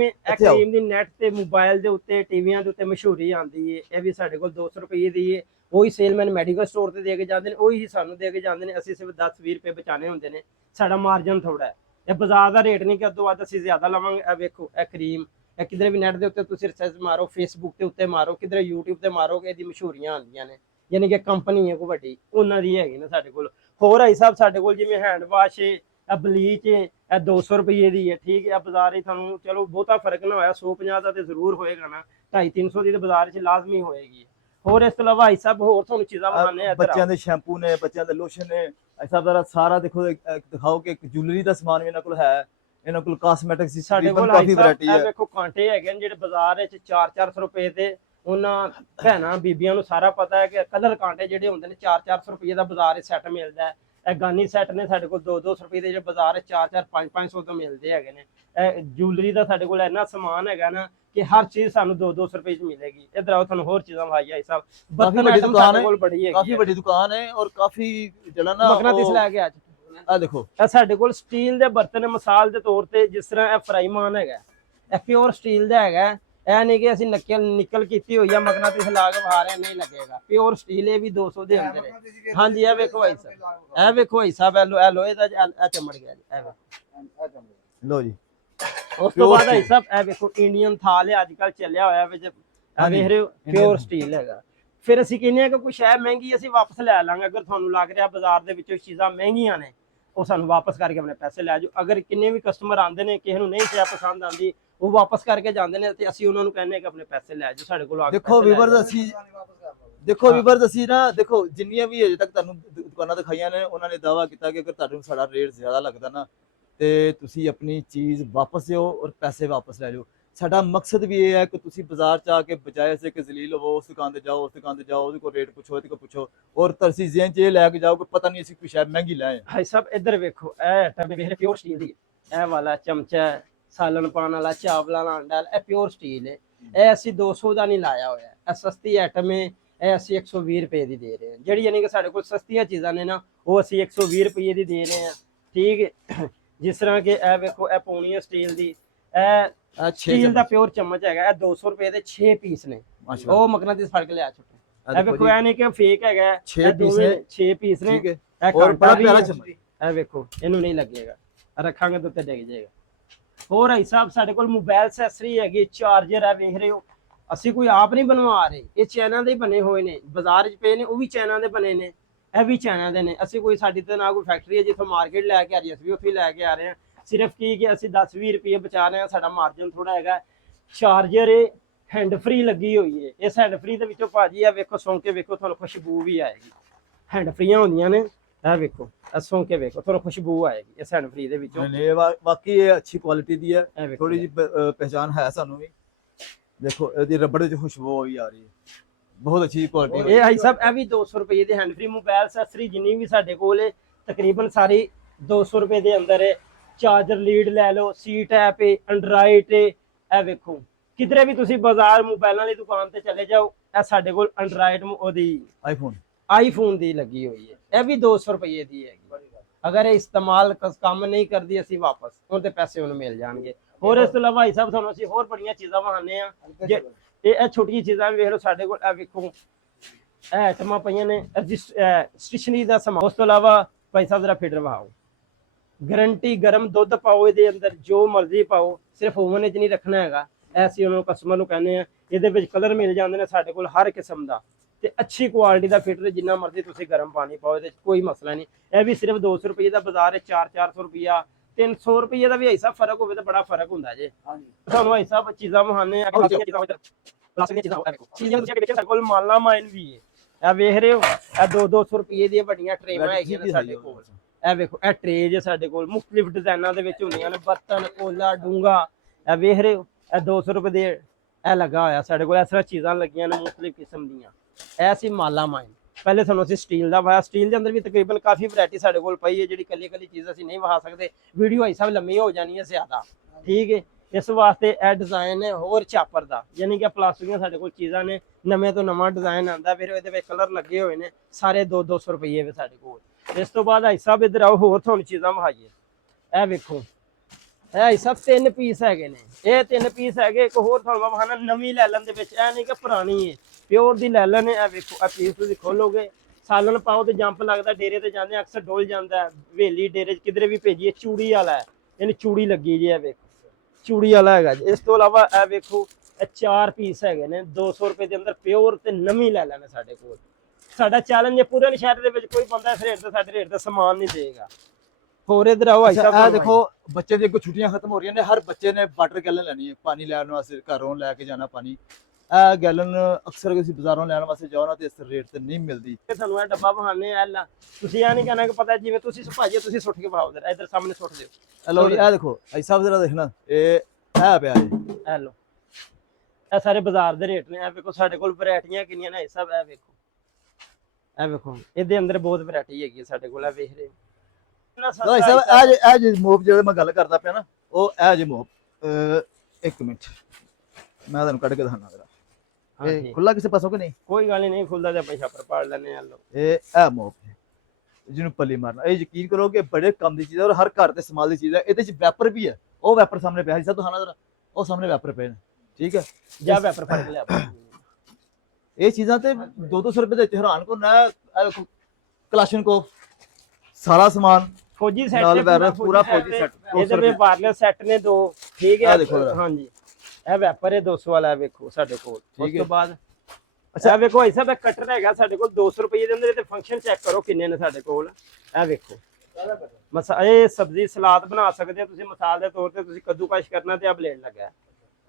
ਦੀ ਨੈਟ ਤੇ ਮੋਬਾਈਲ ਦੇ ਉੱਤੇ ਟੀਵੀਆਂ ਦੇ ਉੱਤੇ ਮਸ਼ਹੂਰੀ ਆਂਦੀ ਹੈ। ਇਹ ਵੀ ਸਾਡੇ ਕੋਲ 200 ਰੁਪਏ ਦੀ ਹੈ। ਉਹੀ ਸੇਲਮੈਨ ਮੈਡੀਕਲ ਸਟੋਰ ਤੇ ਦੇ ਕੇ ਜਾਂਦੇ ਨੇ, ਉਹੀ ਸਾਨੂੰ ਦੇ ਕੇ ਜਾਂਦੇ ਨੇ। ਅਸੀਂ ਸਿਰਫ 10-20 ਰੁਪਏ ਬਚਾਣੇ ਹੁੰਦੇ ਨੇ, ਸਾਡਾ ਮਾਰਜਨ ਥੋੜਾ ਹੈ। ਇਹ ਬਾਜ਼ਾਰ ਦਾ ਰੇਟ ਨਹੀਂ ਕਿ ਅੱਧੋ ਵੱਧ ਅਸੀਂ ਜ਼ਿਆਦਾ ਲਵਾਂਗੇ। ਇਹ ਵੇਖੋ ਇਹ ਕਰੀਮ, ਇਹ ਕਿਧਰੇ ਵੀ ਨੈਟ ਦੇ ਉੱਤੇ ਤੁਸੀਂ ਰਿਸਰਚ ਮਾਰੋ, ਫੇਸਬੁੱਕ ਦੇ ਉੱਤੇ ਮਾਰੋ, ਕਿਧਰੇ YouTube ਤੇ ਮਾਰੋਗੇ, ਇਹਦੀ ਮਸ਼ਹੂਰੀਆਂ ਆਉਂਦੀਆਂ ਨੇ। ਯਾਨੀ ਕਿ ਕੰਪਨੀ ਹੈ ਕੋਈ ਵੱਡੀ, ਉਹਨਾਂ ਦੀ ਹੈਗੀ ਨਾ ਸਾਡੇ ਕੋਲ। ਹੋਰ ਹੈ ਸਾਹਿਬ ਸਾਡੇ ਕੋਲ ਜਿਵੇਂ ਹੈਂਡ ਵਾਸ਼ ਹੈ, ਇਹ ਬਲੀਚ ਹੈ, ਇਹ 200 ਰੁਪਏ ਦੀ ਹੈ। ਠੀਕ ਹੈ, ਬਾਜ਼ਾਰ ਹੀ ਤੁਹਾਨੂੰ ਚਲੋ ਬਹੁਤਾ ਫਰਕ ਨਾ ਹੋਇਆ, 150 ਦਾ ਤੇ ਜ਼ਰੂਰ ਹੋਏਗਾ ਨਾ, 250-300 ਦੀ ਤੇ ਬਾਜ਼ਾਰ 'ਚ ਲਾਜ਼ਮੀ ਹੋਏਗੀ। ਹੋਰ ਇਸ ਤੋਂ ਇਲਾਵਾ ਸਾਹਿਬ ਹੋਰ ਤੁਹਾਨੂੰ ਚੀਜ਼ਾਂ ਵਿਖਾਣੇ ਆ। ਬੱਚਿਆਂ ਦੇ ਸ਼ੈਂਪੂ ਨੇ, ਬੱਚਿਆਂ ਦੇ ਲੋਸ਼ਨ ਨੇ, ਸਾਹਿਬ ਸਾਰਾ ਦੇਖੋ, ਦਿਖਾਓ ਕਿ ਜੁਐਲਰੀ ਦਾ ਸਮਾਨ ਵੀ ਇਹਨਾਂ ਕੋਲ ਹੈ, ਇਹਨਾਂ ਕੋਲ ਕਾਸਮੈਟਿਕਸ ਦੀ ਸਾਡੇ ਕੋਲ ਕਾਫੀ ਵੈਰਾਈਟੀ ਹੈ। ਵੇਖੋ ਕਾਂਟੇ ਹੈਗੇ ਨੇ ਜਿਹੜੇ ਬਾਜ਼ਾਰ ਵਿੱਚ 400-400 ਰੁਪਏ ਤੇ, ਉਹਨਾਂ ਭੈਣਾਂ ਬੀਬੀਆਂ ਨੂੰ ਸਾਰਾ ਪਤਾ ਹੈ ਕਿ ਕਲਰ ਕਾਂਟੇ ਜਿਹੜੇ ਹੁੰਦੇ ਨੇ 400-400 ਰੁਪਏ ਦਾ ਬਾਜ਼ਾਰ ਵਿੱਚ ਸੈੱਟ ਮਿਲਦਾ ਹੈ। ਇਹ ਗਾਨੀ ਸੈੱਟ ਨੇ ਸਾਡੇ ਕੋਲ 200-200 ਰੁਪਏ ਦੇ, ਜਿਹੜੇ ਬਾਜ਼ਾਰ 400-400 500-500 ਤੋਂ ਮਿਲਦੇ ਹੈਗੇ ਨੇ। ਇਹ ਜੁਐਲਰੀ ਦਾ ਸਾਡੇ ਕੋਲ ਇੰਨਾ ਸਮਾਨ ਹੈਗਾ ਨਾ ਕਿ ਹਰ ਚੀਜ਼ ਸਾਨੂੰ 200-200 ਰੁਪਏ 'ਚ ਮਿਲੇਗੀ। ਇਧਰ ਆਓ ਤੁਹਾਨੂੰ ਹੋਰ ਚੀਜ਼ਾਂ ਵਿਖਾਈਆਂ ਸਾਹਿਬ। ਕਾਫੀ ਵੱਡੀ ਦੁਕਾਨ ਹੈ, ਬੜੀ ਹੈਗੀ, ਕਾਫੀ ਵੱਡੀ ਦੁਕਾਨ ਹੈ ਔਰ ਕਾਫੀ ਜਿਹੜਾ ਨਾ ਮਗਨਾਤੀਸ ਲੈ ਕੇ ਅੱਜ ਆ ਦੇਖੋ, ਇਹ ਸਾਡੇ ਕੋਲ ਸਟੀਲ ਦੇ ਬਰਤਨ ਮਿਸਾਲ ਦੇ ਤੌਰ ਤੇ, ਜਿਸ ਤਰ੍ਹਾਂ ਇਹ ਫਰਾਈਮਾਨ ਹੈਗਾ, ਇਹ ਪਿਓਰ ਸਟੀਲ ਦਾ ਹੈਗਾ। ਇਹ ਨਹੀਂ ਕਿ ਅਸੀਂ ਨਿਕਲ ਕੀਤੀ ਹੋਈ ਆ ਮਗਨਾਤੀਸ ਲਾ ਕੇ ਬਾਹਰ ਨਹੀਂ ਲੱਗੇਗਾ, ਪਿਓਰ ਸਟੀਲ। ਇਹ ਵੀ 200 ਦੇ ਅੰਦਰ ਹੈ। ਹਾਂਜੀ ਇਹ ਵੇਖੋ ਭਾਈ ਸਾਹਿਬ, ਇਹ ਵੇਖੋ ਭਾਈ ਸਾਹਿਬ, ਇਹ ਲੋਹੇ ਦਾ ਇਹ ਚਮੜ ਗਿਆ ਜੀ, ਇਹ ਵੇਖੋ। ਲੋ ਜੀ। ਉਸ ਤੋਂ ਬਾਅਦ ਭਾਈ ਸਾਹਿਬ ਇਹ ਵੇਖੋ ਇੰਡੀਅਨ ਥਾਲ ਹੈ, ਅੱਜ ਕੱਲ ਚੱਲਿਆ ਹੋਇਆ ਵਿੱਚ, ਇਹ ਵੇਖ ਰਹੇ ਹੋ, ਪਿਓਰ ਸਟੀਲ ਹੈਗਾ। ਫਿਰ ਅਸੀਂ ਕਹਿੰਦੇ ਆ ਕਿ ਕੁਛ ਹੈ ਮਹਿੰਗੀ, ਅਸੀਂ ਵਾਪਸ ਲੈ ਲਾਂਗੇ। ਅਗਰ ਤੁਹਾਨੂੰ ਲੱਗ ਰਿਹਾ ਬਾਜ਼ਾਰ ਦੇ ਵਿੱਚੋਂ ਚੀਜ਼ਾਂ ਮਹਿੰਗੀਆਂ ਨੇ, ਉਹ ਸਾਨੂੰ ਵਾਪਸ ਕਰਕੇ ਆਪਣੇ ਪੈਸੇ ਲੈ ਜਾਓ। ਅਗਰ ਕਿੰਨੇ ਵੀ ਕਸਟਮਰ ਆਉਂਦੇ ਨੇ, ਕਿਸੇ ਨੂੰ ਨਹੀਂ ਚੀਜ਼ ਪਸੰਦ ਆਉਂਦੀ, ਉਹ ਵਾਪਸ ਕਰਕੇ ਜਾਂਦੇ ਨੇ ਤੇ ਅਸੀਂ ਉਹਨਾਂ ਨੂੰ ਕਹਿੰਦੇ ਕਿ ਆਪਣੇ ਪੈਸੇ ਲੈ ਜਾਓ, ਸਾਡੇ ਕੋਲ ਆ ਕੇ। ਦੇਖੋ ਵੀਵਰਸ ਅਸੀਂ ਨਾ ਦੇਖੋ, ਜਿੰਨੀਆਂ ਵੀ ਅਜੇ ਤੱਕ ਤੁਹਾਨੂੰ ਦੁਕਾਨਾਂ ਦਿਖਾਈਆਂ ਨੇ, ਉਹਨਾਂ ਨੇ ਦਾਅਵਾ ਕੀਤਾ ਕਿ ਅਗਰ ਤੁਹਾਨੂੰ ਸਾਡਾ ਰੇਟ ਜ਼ਿਆਦਾ ਲੱਗਦਾ ਨਾ, ਤੇ ਤੁਸੀਂ ਆਪਣੀ ਚੀਜ਼ ਵਾਪਸ ਦਿਓ ਔਰ ਪੈਸੇ ਵਾਪਸ ਲੈ ਜਾਓ। ਸਾਡਾ ਮਕਸਦ ਵੀ ਇਹ ਹੈ ਕਿ ਤੁਸੀਂ ਬਾਜ਼ਾਰ 'ਚ ਆ ਕੇ ਬਜਾਏ ਸੇ ਕਿ ਜ਼ਲੀਲ ਹੋਵੋ, ਉਸ ਦੁਕਾਨ ਤੇ ਜਾਓ, ਉਸ ਦੁਕਾਨ ਤੇ ਜਾਓ, ਉਹਦੇ ਕੋਲ ਰੇਟ ਪੁੱਛੋ, ਇਹਦੇ ਕੋਲ ਪੁੱਛੋ, ਔਰ ਤੁਸੀਂ ਜ਼ਿਹਨ 'ਚ ਇਹ ਲੈ ਕੇ ਜਾਓ ਕਿ ਪਤਾ ਨਹੀਂ ਅਸੀਂ ਕੋਈ ਸ਼ਾਇਦ ਮਹਿੰਗੀ ਲਾਏ। ਭਾਈ ਸਾਹਿਬ ਇੱਧਰ ਵੇਖੋ, ਇਹ ਟੱਬ ਵੇਖ ਪਿਓਰ ਸਟੀਲ ਦੀ, ਇਹ ਵਾਲਾ ਚਮਚਾ, ਸਾਲਨ ਪਾਣ ਵਾਲਾ, ਚਾਵਲਾਂ ਦਾ ਅੰਡਾ, ਇਹ ਪਿਓਰ ਸਟੀਲ ਹੈ। ਇਹ ਅਸੀਂ 200 ਦਾ ਨਹੀਂ ਲਾਇਆ ਹੋਇਆ, ਇਹ ਸਸਤੀ ਆਈਟਮ ਹੈ। ਇਹ ਅਸੀਂ 120 ਰੁਪਏ ਦੀ ਦੇ ਰਹੇ ਹਾਂ। ਜਿਹੜੀ ਯਾਨੀ ਕਿ ਸਾਡੇ ਕੋਲ ਸਸਤੀਆਂ ਚੀਜ਼ਾਂ ਨੇ ਨਾ, ਉਹ ਅਸੀਂ 120 ਰੁਪਏ ਦੀ ਦੇ ਰਹੇ ਹਾਂ। ਠੀਕ ਹੈ, ਜਿਸ ਤਰ੍ਹਾਂ ਕਿ ਇਹ ਵੇਖੋ, ਇਹ ਪੌਣੀ ਸਟੀਲ ਦੀ, ਇਹ ਸਟੀਲ ਦਾ ਪਿਓਰ ਚਮਚ ਹੈਗਾ, ਇਹ 200 ਰੁਪਏ ਦੇ 6 ਪੀਸ ਨੇ। ਉਹ ਮਗਨਾਤੀਸ ਫੜ ਕੇ ਲਿਆ ਛੋਟੇ, ਇਹ ਵੇਖੋ, ਇਹ ਨਹੀਂ ਕਿ ਫੇਕ ਹੈਗਾ, 6 ਪੀਸ ਨੇ। ਔਰ ਬੜਾ ਪਿਆਰਾ ਚਮਚ, ਇਹ ਵੇਖੋ, ਇਹਨੂੰ ਨਹੀਂ ਲੱਗੇਗਾ, ਰੱਖਾਂਗੇ ਤਾਂ ਉੱਤੇ ਡਿੱਗ ਜਾਏਗਾ। ਹੋਰ ਭਾਈ ਸਾਹਿਬ ਸਾਡੇ ਕੋਲ ਮੋਬਾਈਲ ਐਕਸੈਸਰੀ ਹੈਗੀ, ਚਾਰਜਰ ਹੈ, ਵੇਖ ਰਹੇ ਹੋ। ਅਸੀਂ ਕੋਈ ਆਪ ਨਹੀਂ ਬਣਵਾ ਰਹੇ, ਇਹ ਚਾਈਨਾ ਦੇ ਬਣੇ ਹੋਏ ਨੇ, ਬਾਜ਼ਾਰ 'ਚ ਪਏ ਨੇ, ਉਹ ਵੀ ਚਾਈਨਾ ਦੇ ਬਣੇ ਨੇ, ਇਹ ਵੀ ਚਾਈਨਾ ਦੇ ਨੇ। ਅਸੀਂ ਕੋਈ, ਸਾਡੀ ਤਾਂ ਨਾ ਕੋਈ ਫੈਕਟਰੀ ਹੈ ਜਿੱਥੋਂ ਮਾਰਕੀਟ ਲੈ ਕੇ ਆ ਰਹੀ ਹੈ, ਅਸੀਂ ਵੀ ਉੱਥੇ ਲੈ ਕੇ ਆ ਰਹੇ ਹਾਂ। ਸਿਰਫ ਕੀ ਕਿ ਅਸੀਂ 10-20 ਰੁਪਏ ਬਚਾ ਰਹੇ ਹਾਂ, ਸਾਡਾ ਮਾਰਜਨ ਥੋੜਾ ਹੈਗਾ। ਚਾਰਜਰ ਹੈਂਡ ਫ੍ਰੀ ਲੱਗੀ ਹੋਈ ਹੈ, ਇਸ ਹੈਂਡ ਫ੍ਰੀ ਦੇ ਵਿੱਚੋਂ ਭਾਜੀ ਆ ਵੇਖੋ, ਸੁਣ ਕੇ ਵੇਖੋ, ਤੁਹਾਨੂੰ ਖੁਸ਼ਬੂ ਵੀ ਆਏਗੀ। ਹੈਂਡ ਫ੍ਰੀਆਂ ਹੁੰਦੀਆਂ ਨੇ, ਇਹ ਵੇਖੋ, ਇਹ ਸੁਣ ਕੇ ਵੇਖੋ, ਤੁਹਾਨੂੰ ਖੁਸ਼ਬੂ ਆਏਗੀ ਇਸ ਹੈਂਡ ਫ੍ਰੀ ਦੇ ਵਿੱਚੋਂ। ਬਾਕੀ ਇਹ ਅੱਛੀ ਕੁਆਲਿਟੀ ਦੀ ਹੈ, ਇਹ ਵੇਖੋ, ਥੋੜੀ ਜਿਹੀ ਪਹਿਚਾਨ ਹੈ ਸਾਨੂੰ ਵੀ। ਦੇਖੋ ਇਹਦੀ ਰਬੜ ਦੀ ਖੁਸ਼ਬੂ ਵੀ ਆ ਰਹੀ ਹੈ, ਬਹੁਤ ਅੱਛੀ ਕੁਆਲਿਟੀ। ਇਹ ਭਾਈ ਸਾਹਿਬ ਇਹ ਵੀ 200 ਰੁਪਏ ਦੇ ਹੈਂਡ ਫ੍ਰੀ ਮੋਬਾਈਲ ਐਕਸੈਸਰੀ ਜਿੰਨੀ ਵੀ ਸਾਡੇ ਕੋਲ ਹੈ, ਤਕਰੀਬਨ ਸਾਰੀ 200 ਰੁਪਏ ਦੇ ਅੰਦਰ ਹੈ। ਚਾਰਜਰ ਲੀਡ ਲੈ ਲਓ, ਸੀ ਟੈਪ ਹੈ, ਐਂਡਰਾਇਡ ਹੈ, ਇਹ ਵੇਖੋ। ਕਿਧਰੇ ਵੀ ਤੁਸੀਂ ਬਾਜ਼ਾਰ ਮੋਬਾਈਲਾਂ ਦੀ ਦੁਕਾਨ ਤੇ ਚਲੇ ਜਾਓ, ਇਹ ਸਾਡੇ ਕੋਲ ਐਂਡਰਾਇਡ ਉਹਦੀ ਆਈਫੋਨ ਦੀ ਲੱਗੀ ਹੋਈ ਹੈ, ਇਹ ਵੀ 200 ਰੁਪਏ ਦੀ ਹੈਗੀ। ਅਗਰ ਇਹ ਇਸਤੇਮਾਲ ਕੰਮ ਨਹੀਂ ਕਰਦੀ, ਅਸੀਂ ਵਾਪਸ ਉਹਦੇ ਪੈਸੇ ਉਹਨੂੰ ਮਿਲ ਜਾਣਗੇ। ਹੋਰ ਇਸ ਤੋਂ ਇਲਾਵਾ ਭਾਈ ਸਾਹਿਬ ਤੁਹਾਨੂੰ ਅਸੀਂ ਹੋਰ ਬੜੀਆਂ ਚੀਜ਼ਾਂ ਵਿਖਾਉਂਦੇ ਆ। ਇਹ ਛੋਟੀਆਂ ਚੀਜ਼ਾਂ ਵੇਖ ਲਓ ਸਾਡੇ ਕੋਲ, ਇਹ ਵੇਖੋ, ਇਹ ਆਈਟਮਾਂ ਪਈਆਂ ਨੇ, ਸਟੇਸ਼ਨਰੀ ਦਾ ਸਮਾਨ। ਉਸ ਤੋਂ ਇਲਾਵਾ ਭਾਈ ਸਾਹਿਬ ਜਰਾ ਫੀਡਰ ਵਿਖਾਓ, ਗਰੰਟੀ ਗਰਮ ਦੁੱਧ ਪਾਓ, ਇਹਦੇ ਅੰਦਰ ਜੋ ਮਰਜ਼ੀ ਪਾਓ, ਸਿਰਫ ਓਵਨ ਵਿੱਚ ਨਹੀਂ ਰੱਖਣਾ ਹੈਗਾ। ਐਸੀ ਉਹਨੂੰ ਕਸਟਮਰ ਨੂੰ ਕਹਿੰਦੇ ਆ। ਇਹਦੇ ਵਿੱਚ ਕਲਰ ਮਿਲ ਜਾਂਦੇ ਨੇ ਸਾਡੇ ਕੋਲ ਹਰ ਕਿਸਮ ਦਾ, ਤੇ ਅੱਛੀ ਕੁਆਲਿਟੀ ਦਾ ਫੀਡਰ, ਜਿੰਨਾ ਮਰਜ਼ੀ ਤੁਸੀਂ ਗਰਮ ਪਾਣੀ ਪਾਓ, ਇਹਦੇ 'ਚ ਕੋਈ ਮਸਲਾ ਨਹੀਂ। ਇਹ ਵੀ ਸਿਰਫ 200 ਰੁਪਏ ਦਾ, ਬਾਜ਼ਾਰ 400-400 ਰੁਪਇਆ 300 ਰੁਪਏ ਦਾ ਵੀ ਐਸਾ ਫਰਕ ਹੋਵੇ ਤਾਂ ਬੜਾ ਫਰਕ ਹੁੰਦਾ ਜੇ। ਹਾਂਜੀ ਤੁਹਾਨੂੰ ਐਸਾ ਚੀਜ਼ਾਂ ਵਹਾਨੇ ਆ ਕਿ ਚੀਜ਼ਾਂ ਹੋਏ ਪਲਾਸਟਿਕ ਦੀਆਂ ਚੀਜ਼ਾਂ ਹੋਏ ਚੀਜ਼ਾਂ ਤੁਸੀਂ ਦੇਖੇ ਸਾਡੇ ਕੋਲ ਮਾਲਾ ਮਾਈਲ ਵੀ ਹੈ। ਇਹ ਵੇਖ ਰਹੇ ਹੋ, ਇਹ 200 ਰੁਪਏ ਦੀਆਂ ਵੱਡੀਆਂ ਟਰੇਆਂ ਹੈਗੀਆਂ ਨੇ ਸਾਡੇ ਕੋਲ। ਇਹ ਵੇਖੋ, ਇਹ ਟਰੇ ਜੇ ਸਾਡੇ ਕੋਲ ਮੁxtਲਿਫ ਡਿਜ਼ਾਈਨਾਂ ਦੇ ਵਿੱਚ ਹੁੰਦੀਆਂ ਨੇ, ਬਰਤਨ, ਕੋਲਾ, ਡੂੰਗਾ। ਇਹ ਵੇਖ ਰਹੇ ਹੋ, ਇਹ 200 ਰੁਪਏ ਦੇ ਇਹ ਲੱਗਾ ਹੋਇਆ ਸਾਡੇ ਕੋਲ। ਇਸ ਤਰ੍ਹਾਂ ਚੀਜ਼ਾਂ ਲੱਗੀਆਂ ਨੇ ਮੁxtਲਿਫ ਕਿਸਮ ਦੀਆਂ। ਇਹ ਸੀ ਮਾਲਾ ਮਾਈਲ। ਪਹਿਲੇ ਤੁਹਾਨੂੰ ਅਸੀਂ ਸਟੀਲ ਦਾ ਵਾਇਆ, ਸਟੀਲ ਦੇ ਅੰਦਰ ਵੀ ਤਕਰੀਬਨ ਕਾਫੀ ਵੈਰਾਈਟੀ ਸਾਡੇ ਕੋਲ ਪਈ ਹੈ, ਜਿਹੜੀ ਕੱਲੀ ਕੱਲੀ ਚੀਜ਼ ਅਸੀਂ ਨਹੀਂ ਵਹਾ ਸਕਦੇ, ਵੀਡੀਓ ਐਸਾ ਲੰਮੀ ਹੋ ਜਾਣੀ ਹੈ ਜ਼ਿਆਦਾ, ਠੀਕ ਹੈ। ਇਸ ਵਾਸਤੇ ਇਹ ਡਿਜ਼ਾਈਨ ਹੈ ਹੋਰ ਚਾਪਰ ਦਾ, ਯਾਨੀ ਕਿ ਪਲਾਸਟਿਕ ਦੀਆਂ ਸਾਡੇ ਕੋਲ ਚੀਜ਼ਾਂ ਨੇ, ਨਵੇਂ ਤੋਂ ਨਵਾਂ ਡਿਜ਼ਾਈਨ ਆਂਦਾ, ਫਿਰ ਇਹਦੇ ਵਿੱਚ ਕਲਰ ਲੱਗੇ ਹੋਏ ਨੇ, ਸਾਰੇ 200 ਰੁਪਏ ਵੀ ਸਾਡੇ ਕੋਲ। ਇਸ ਤੋਂ ਬਾਅਦ ਐਸਾ ਇੱਧਰ ਆਓ, ਹੋਰ ਤੁਹਾਨੂੰ ਚੀਜ਼ਾਂ ਵਿਖਾਈਏ। ਇਹ ਵੇਖੋ, ਇਹ ਐਸਾ 3 ਪੀਸ ਹੈਗੇ ਨੇ, ਇਹ 3 ਪੀਸ ਹੈਗੇ। ਇੱਕ ਹੋਰ ਤੁਹਾਨੂੰ ਵਿਖਾਣਾ, ਨਵੀਂ ਲੈਲਨ ਦੇ ਵਿੱਚ, ਇਹ ਨਹੀਂ ਕਿ ਪੁਰਾਣੀ ਹੈ, ਪਿਓਰ ਦੀ ਲੈਲਨ ਹੈ। ਇਹ ਵੇਖੋ, ਇਹ ਪੀਸ ਤੁਸੀਂ ਖੋਲੋਗੇ, ਸਾਲਨ ਪਾਓ ਤੇ ਜੰਪ ਲੱਗਦਾ, ਡੇਰੇ ਤੇ ਜਾਂਦੇ ਅਕਸਰ ਡੁੱਲ ਜਾਂਦਾ, ਹਵੇਲੀ ਡੇਰੇ 'ਚ ਕਿਧਰੇ ਵੀ ਭੇਜੀਏ। ਚੂੜੀ ਵਾਲਾ ਹੈ, ਇਹਨੂੰ ਚੂੜੀ ਲੱਗੀ ਜੀ। ਇਹ ਵੇਖੋ, ਚੂੜੀ ਵਾਲਾ ਹੈਗਾ ਜੀ। ਇਸ ਤੋਂ ਇਲਾਵਾ ਇਹ ਵੇਖੋ, ਇਹ 4 ਪੀਸ ਹੈਗੇ ਨੇ 200 ਰੁਪਏ ਦੇ ਅੰਦਰ, ਪਿਓਰ ਤੇ ਨਵੀਂ ਲੈਲਨ ਹੈ ਸਾਡੇ ਕੋਲ। ਸਾਡਾ ਚੈਲੰਜ ਹੈ, ਪੂਰੇ ਸ਼ਹਿਰ ਦੇ ਵਿੱਚ ਕੋਈ ਬੰਦਾ ਇਸ ਰੇਟ ਤੇ ਸਾਡੇ ਰੇਟ ਤੇ ਸਮਾਨ ਨਹੀਂ ਦੇਗਾ। ਹੋਰ ਇਧਰ ਆਓ, ਇਹ ਦੇਖੋ, ਬੱਚੇ ਦੀ ਅੱਗੋਂ ਛੁੱਟੀਆਂ ਖਤਮ ਹੋ ਰਹੀਆਂ ਨੇ, ਹਰ ਬੱਚੇ ਨੇ ਵਾਟਰ ਗੈਲਨ ਲੈਣੀ ਹੈ ਪਾਣੀ ਲੈਣ ਵਾਸਤੇ, ਘਰੋਂ ਲੈ ਕੇ ਜਾਣਾ ਪਾਣੀ। ਇਹ ਗੈਲਨ ਅਕਸਰ ਕਿਸੇ ਬਾਜ਼ਾਰੋਂ ਲੈਣ ਵਾਸਤੇ ਜਾਓ ਨਾ ਤੇ ਇਸ ਰੇਟ ਤੇ ਨਹੀਂ ਮਿਲਦੀ। ਤੁਹਾਨੂੰ ਇਹ ਡੱਬਾ ਬਹਾਨੇ ਐ ਤੁਸੀਂ ਇਹ ਨਹੀਂ ਕਹਿਣਾ ਕਿ ਪਤਾ, ਜਿਵੇਂ ਤੁਸੀਂ ਭਾਜੀ ਤੁਸੀਂ ਸੁੱਟ ਕੇ ਪਾਓ ਇਧਰ ਸਾਹਮਣੇ ਸੁੱਟ ਦਿਓ। ਲਓ ਜੀ, ਇਹ ਦੇਖੋ, ਐਸਾ ਜਰਾ ਦੇਖਣਾ, ਇਹ ਪਿਆ ਜੀ, ਇਹ ਲਓ, ਇਹ ਸਾਰੇ ਬਾਜ਼ਾਰ ਦੇ ਰੇਟ ਨੇ। ਇਹ ਵੇਖੋ ਸਾਡੇ ਕੋਲ ਵੈਰਾਈਟੀਆਂ ਕਿੰਨੀਆਂ ਨੇ, ਸਭ ਇਹ ਵੇਖੋ, ਇਹ ਵੇਖੋ, ਇਹਦੇ ਅੰਦਰ ਬਹੁਤ ਵੈਰਾਈਟੀ ਹੈਗੀ ਸਾਡੇ ਕੋਲ। ਇਹ ਵੇਖ ਰਹੇ ਲਓ ਸਾਹਿਬ, ਇਹ ਜੇ ਮੋਪ ਜਿਹੜੇ ਮੈਂ ਗੱਲ ਕਰਦਾ ਪਿਆ ਨਾ, ਉਹ ਇਹ ਜੇ ਮੋਪ, 1 ਮਿੰਟ ਮੈਂ ਤੁਹਾਨੂੰ ਕੱਢ ਕੇ ਦਿਖਾਣਾ ਜਰਾ। ਇਹ ਖੁੱਲਾ ਕਿਸੇ ਪਾਸੋਂ ਕਿ ਨਹੀਂ? ਕੋਈ ਗੱਲ ਨਹੀਂ ਖੁੱਲਦਾ ਤੇ ਆਪਾਂ ਛਾਪਰ ਪਾੜ ਲੈਣੇ ਆ। ਲਓ, ਇਹ ਮੋਪ ਜਿਹਨੂੰ ਪੱਲੀ ਮਾਰਨਾ, ਇਹ ਯਕੀਨ ਕਰੋ ਕਿ ਬੜੇ ਕੰਮ ਦੀ ਚੀਜ਼ ਹੈ ਔਰ ਹਰ ਘਰ ਦੇ ਇਸਤੇਮਾਲ ਦੀ ਚੀਜ਼ ਹੈ। ਇਹਦੇ 'ਚ ਵੈਪਰ ਵੀ ਹੈ, ਉਹ ਵੈਪਰ ਸਾਹਮਣੇ ਪਿਆ ਸੀ ਸਭ ਦਿਖਾਣਾ ਜਰਾ, ਉਹ ਸਾਹਮਣੇ ਵੈਪਰ ਪਏ ਨੇ, ਠੀਕ ਹੈ। ਜਾਂ ਵੈਪਰ ਫੜ ਕੇ ਲਿਆ। ਇਹ ਚੀਜ਼ਾਂ ਤੇ 200 ਰੁਪਏ ਦੇ ਹੈਰਾਨ ਕਰਨਾ। ਕਲਾਸ਼ਨਕੋਫ ਸਾਰਾ ਸਮਾਨ, ਫੌਜੀ ਸੈੱਟ ਨਾਲ ਪੂਰਾ ਫੌਜੀ ਸੈੱਟ, ਇਹਦੇ ਵਿੱਚ ਵਾਇਰਲੈਸ ਸੈੱਟ ਨੇ 2, ਠੀਕ ਹੈ। ਇਹ ਦੇਖੋ, ਹਾਂਜੀ, ਇਹ ਵੈਪਰ ਹੈ 200 ਵਾਲਾ, ਵੇਖੋ ਸਾਡੇ ਕੋਲ। ਉਸ ਤੋਂ ਬਾਅਦ ਅੱਛਾ, ਇਹ ਵੇਖੋ, ਐਸਾ ਦਾ ਕਟਰ ਹੈਗਾ ਸਾਡੇ ਕੋਲ 200 ਰੁਪਏ ਦੇ ਅੰਦਰ। ਇਹਦੇ ਫੰਕਸ਼ਨ ਚੈੱਕ ਕਰੋ ਕਿੰਨੇ ਨੇ ਸਾਡੇ ਕੋਲ। ਇਹ ਵੇਖੋ, ਇਹ ਸਬਜ਼ੀ ਸਲਾਦ ਬਣਾ ਸਕਦੇ ਹੋ ਤੁਸੀਂ, ਮਸਾਲ ਦੇ ਤੌਰ ਤੇ ਤੁਸੀਂ ਕੱਦੂਕਸ਼ ਕਰਨਾ ਤੇ ਆ ਬਲੇਡ ਲੱਗਾ।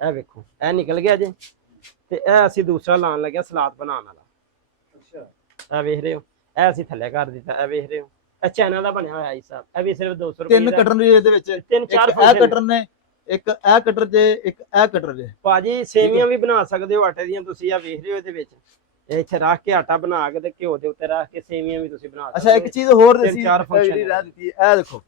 ਇਹ ਵੇਖੋ, ਇਹ ਨਿਕਲ ਗਿਆ ਜੀ, ਤੇ ਇਹ ਅਸੀਂ ਦੂਸਰਾ ਲਾਉਣ ਲੱਗਿਆ ਸਲਾਦ ਬਣਾਉਣ ਵਾਲਾ। ਅੱਛਾ, ਇਹ ਵੇਖ ਰਹੇ ਹੋ, ਇਹ ਅਸੀਂ ਥੱਲੇ ਕਰ ਦਿੱਤਾ। ਇਹ ਵੇਖ ਰਹੇ ਹੋ, ਇਹ ਚਾਈਨਾ ਦਾ ਬਣਿਆ ਹੋਇਆ ਸਾਹਿਬ। ਇਹ ਵੀ ਸਿਰਫ 200 ਰੁਪਏ 3 ਕਟਰ ਨੇ ਇਹਦੇ ਵਿੱਚ, 3-4 ਇਹ ਕਟਰ ਨੇ, ਇੱਕ ਇਹ ਕਟਰ ਜੇ, ਇੱਕ ਇਹ ਕਟਰ ਜੇ। ਭਾਜੀ ਸੇਵੀਆਂ ਵੀ ਬਣਾ ਸਕਦੇ ਹੋ ਆਟੇ ਦੀਆਂ ਤੁਸੀਂ। ਆ ਵੇਖ ਰਹੇ ਹੋ, ਇਹਦੇ ਵਿੱਚ ਇੱਥੇ ਰੱਖ ਕੇ ਆਟਾ ਬਣਾ ਕੇ ਤੇ ਘਿਓ ਦੇ ਉੱਤੇ ਰੱਖ ਕੇ ਸੇਵੀਆਂ ਵੀ ਤੁਸੀਂ ਬਣਾ ਸਕਦੇ ਹੋ। ਅੱਛਾ, ਇੱਕ ਚੀਜ਼ ਹੋਰ ਤਿੰਨ ਚਾਰ function ਜਿਹੜੀ ਰਹਿ ਦਿੱਤੀ, ਇਹ ਦੇਖੋ,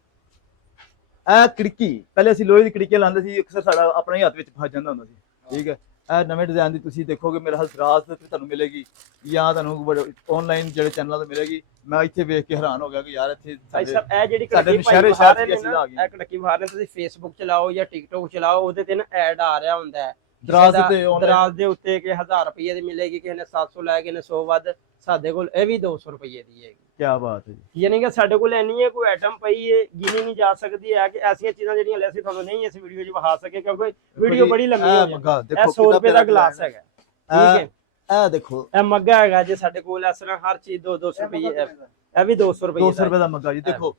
ਇਹ ਖਿੜਕੀ। ਪਹਿਲੇ ਅਸੀਂ ਲੋਹੇ ਦੀ ਖਿੜਕੀ ਲਾਉਂਦੇ ਸੀ, ਅਕਸਰ ਸਾਡਾ ਆਪਣੇ ਹੱਥ ਵਿੱਚ ਫਸ ਜਾਂਦਾ ਹੁੰਦਾ ਸੀ, ਠੀਕ ਹੈ। ਇਹ ਨਵੇਂ ਡਿਜ਼ਾਈਨ ਦੀ ਤੁਸੀਂ ਦੇਖੋਗੇ ਮੇਰੇ ਹਲਦਰਾਜ ਤੇ ਤੁਹਾਨੂੰ ਮਿਲੇਗੀ, ਜਾਂ ਤੁਹਾਨੂੰ ਆਨਲਾਈਨ ਜਿਹੜੇ ਚੈਨਲਾਂ ਤੇ ਮਿਲੇਗੀ। ਮੈਂ ਇੱਥੇ ਵੇਖ ਕੇ ਹੈਰਾਨ ਹੋ ਗਿਆ ਕਿ ਯਾਰ ਇੱਥੇ ਇਹ ਜਿਹੜੀ ਸਾਡੇ ਕੜਕੀ ਸ਼ਹਿਰ ਬਾਹਰ ਦੀ ਚੀਜ਼ ਆ ਗਈ। ਇਹ ਕੜਕੀ ਬਾਹਰ ਨੇ, ਤੁਸੀਂ ਫੇਸਬੁੱਕ ਚਲਾਓ ਜਾਂ ਟਿਕਟੋਕ ਚਲਾਓ, ਉਹਦੇ ਤੇ ਨਾ ਐਡ ਆ ਰਿਹਾ ਹੁੰਦਾ ਹੈ ਦਰਾਜ਼ ਦੇ ਉੱਤੇ ਕਿ 1000 ਰੁਪਏ ਦੀ ਮਿਲੇਗੀ, ਕਿਸੇ ਨੇ 700 ਲੈ ਕੇ ਨੇ 100 ਵੱਧ। ਸਾਡੇ ਕੋਲ ਇਹ ਵੀ 200 ਰੁਪਏ ਦੀ ਹੈਗੀ। ਕੀ ਬਾਤ ਹੈ ਜੀ। ਯਾਨੀ ਕਿ ਸਾਡੇ ਕੋਲ ਇੰਨੀ ਹੈ, ਕੋਈ ਆਈਟਮ ਪਈ ਹੈ ਗਿਣੀ ਨਹੀਂ ਜਾ ਸਕਦੀ ਹੈ ਕਿ ਐਸੀਆਂ ਚੀਜ਼ਾਂ ਜਿਹੜੀਆਂ ਅਸੀਂ ਤੁਹਾਨੂੰ ਨਹੀਂ ਇਸ ਵੀਡੀਓ 'ਚ ਵਿਖਾ ਸਕੇ, ਕਿਉਂਕਿ ਵੀਡੀਓ ਬੜੀ ਲੰਮੀ ਹੋ ਜਾਂਦੀ ਹੈ। ਇਹ 100 ਰੁਪਏ ਦਾ ਗਲਾਸ ਹੈਗਾ, ਠੀਕ ਹੈ। ਇਹ ਦੇਖੋ, ਇਹ ਮੱਗਾ ਹੈਗਾ ਜੇ ਸਾਡੇ ਕੋਲ। ਇਸ ਤਰ੍ਹਾਂ ਹਰ ਚੀਜ਼ 200 ਰੁਪਏ। ਇਹ ਵੀ 200 ਰੁਪਏ 200 ਰੁਪਏ ਦਾ ਮੱਗਾ ਜੀ। ਦੇਖੋ,